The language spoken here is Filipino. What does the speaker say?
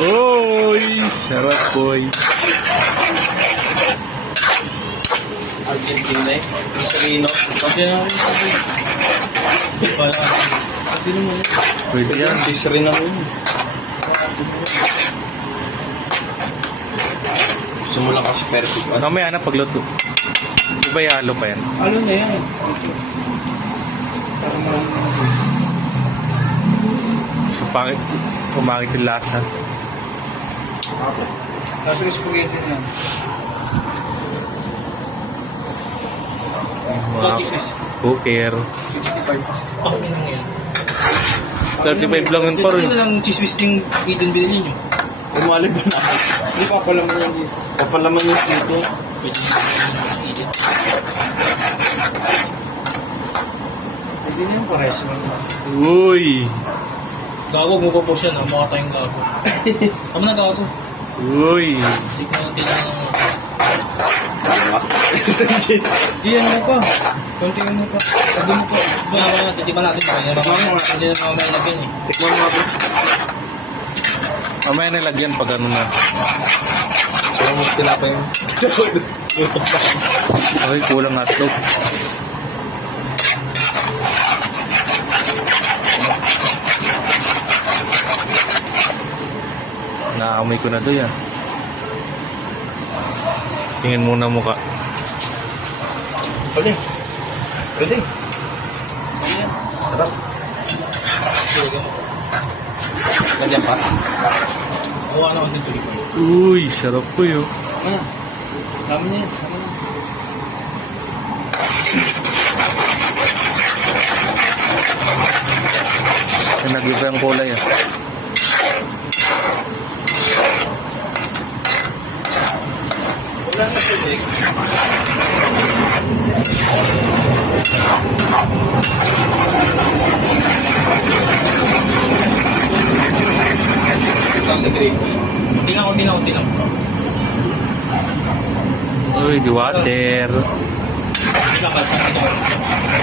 Uy, sarap boy. Argentina eh. Serino. Pati na rin sabi. Pati naman eh. Pwede yan. Serino naman yun. Gusto mo lang kasi perfect. Mamaya na pagluto. Di ba yalo pa yan? Ano na yan? Para marami. So, pumangit yung lasa. Nasa spaghetti na yan. Mga cooker. 65. Ako din yan. 35 lang yun pa rin. Ito lang chismis yung Eden binili nyo. Umalig ba na? Hindi papalaman yan dito. Papalaman yung dito. Pwede Eden. Pwede na yung pares. Uy. Gago mo pa po siya na. Mukha tayong gago. Tama na gago. Uy. Hindi ko na kailangan ng... Hindi yan mo pa. Konti mo pa. Sabi mo pa. Titipan natin. Hindi na mamaya lagyan eh. Tikman mo pa. Mamaya nilagyan pag ano na. Parang mo tinapay mo. Okay, kulang hotdog. Naamoy ko na doon yan. Tingin muna mukha. Pwede. Pwede. Ayan. Sarap. Lagyan pa. Gawa na ako dito dito. Uy, sarap po yun. Ano? Dami niya yan. Dami niya. Nag-iba ang kulay ah. Wala na sa Jake. Ito sa grape. Tingnan ko. Uy, di water. Lakad sa ito.